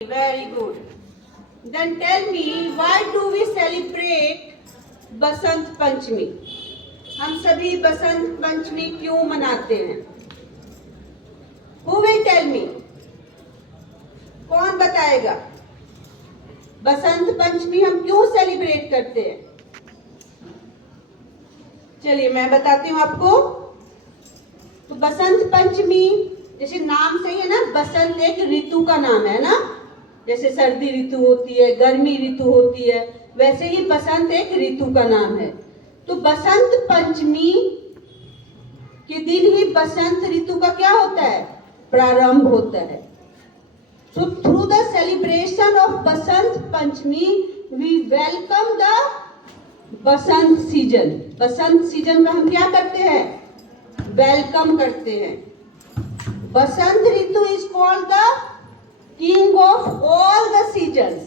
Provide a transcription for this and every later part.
Very good. Then tell me, why do we celebrate Basant Panchami? हम सभी बसंत पंचमी क्यों मनाते हैं? Who will tell me? कौन बताएगा? बसंत पंचमी हम क्यों सेलिब्रेट करते हैं? चलिए मैं बताती हूँ आपको। तो बसंत पंचमी जैसे नाम से ही है ना, बसंत एक ऋतु का नाम है ना। जैसे सर्दी ऋतु होती है, गर्मी ऋतु होती है, वैसे ही बसंत एक ऋतु का नाम है। तो बसंत पंचमी के दिन ही बसंत ऋतु का क्या होता है? प्रारंभ होता है। So through the celebration of Basant Panchami we welcome the Basant season. Basant season का हम क्या करते हैं? वेलकम करते हैं। Basant ritu is called the king of all the seasons.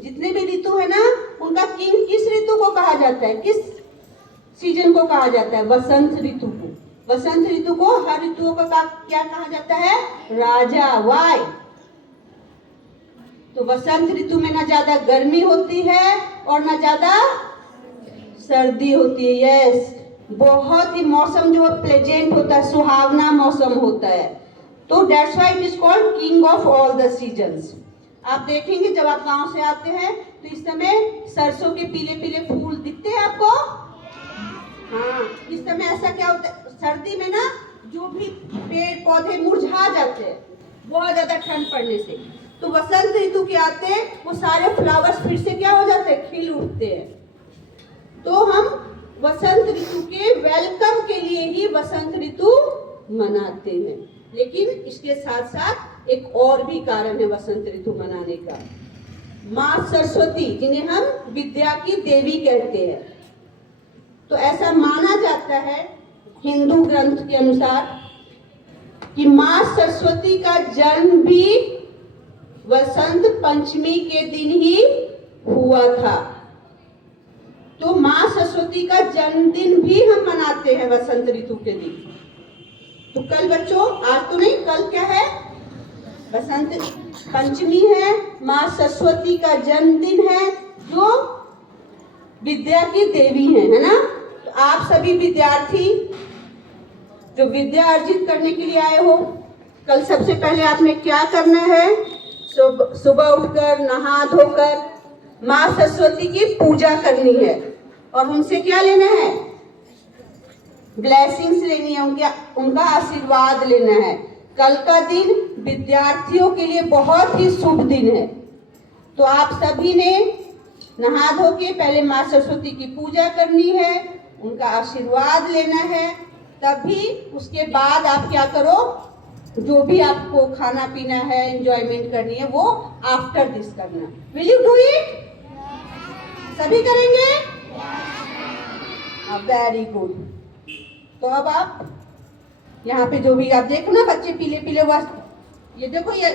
जितने भी ऋतु है ना, उनका किंग किस ऋतु को कहा जाता है? किस सीजन को कहा जाता है? बसंत ऋतु को। बसंत ऋतु को हर ऋतुओं का क्या कहा जाता है? राजा। वाई? तो बसंत ऋतु में ना ज्यादा गर्मी होती है और ना ज्यादा सर्दी होती है। यस, बहुत ही मौसम जो प्लेजेंट होता है, सुहावना मौसम होता है। तो that's why it is called king of all the seasons. आप देखेंगे जब आप गांव से आते हैं तो इस समय सरसों के पीले पीले फूल दिखते हैं आपको। हाँ, इस समय ऐसा क्या होता है, सर्दी में ना जो भी पेड़ पौधे मुरझा जाते हैं बहुत ज्यादा ठंड पड़ने से। तो बसंत ऋतु के आते वो सारे फ्लावर्स फिर से क्या हो जाते हैं? खिल उठते हैं। तो हम बसंत ऋतु के वेलकम के लिए ही बसंत ऋतु मनाते हैं। लेकिन इसके साथ साथ एक और भी कारण है बसंत ऋतु मनाने का। माँ सरस्वती, जिन्हें हम विद्या की देवी कहते हैं, तो ऐसा माना जाता है हिंदू ग्रंथ के अनुसार कि माँ सरस्वती का जन्म भी बसंत पंचमी के दिन ही हुआ था। तो माँ सरस्वती का जन्मदिन भी हम मनाते हैं बसंत ऋतु के दिन। तो कल बच्चों, आज तो नहीं, कल क्या है? बसंत पंचमी है, माँ सरस्वती का जन्मदिन है, जो विद्या की देवी है ना। तो आप सभी विद्यार्थी जो विद्या अर्जित करने के लिए आए हो, कल सबसे पहले आपने क्या करना है? सुबह उठकर नहा धोकर माँ सरस्वती की पूजा करनी है और उनसे क्या लेना है? ब्लेसिंग्स लेनी है, उनका आशीर्वाद लेना है। कल का दिन विद्यार्थियों के लिए बहुत ही शुभ दिन है। तो आप सभी ने नहा धो के पहले माँ सरस्वती की पूजा करनी है, उनका आशीर्वाद लेना है। तभी उसके बाद आप क्या करो? जो भी आपको खाना पीना है, एंजॉयमेंट करनी है, वो आफ्टर दिस करना। Will you do it? सभी करेंगे? Very good. तो अब आप यहाँ पे जो भी आप देखो ना, बच्चे पीले पीले वस्त्र, ये देखो, ये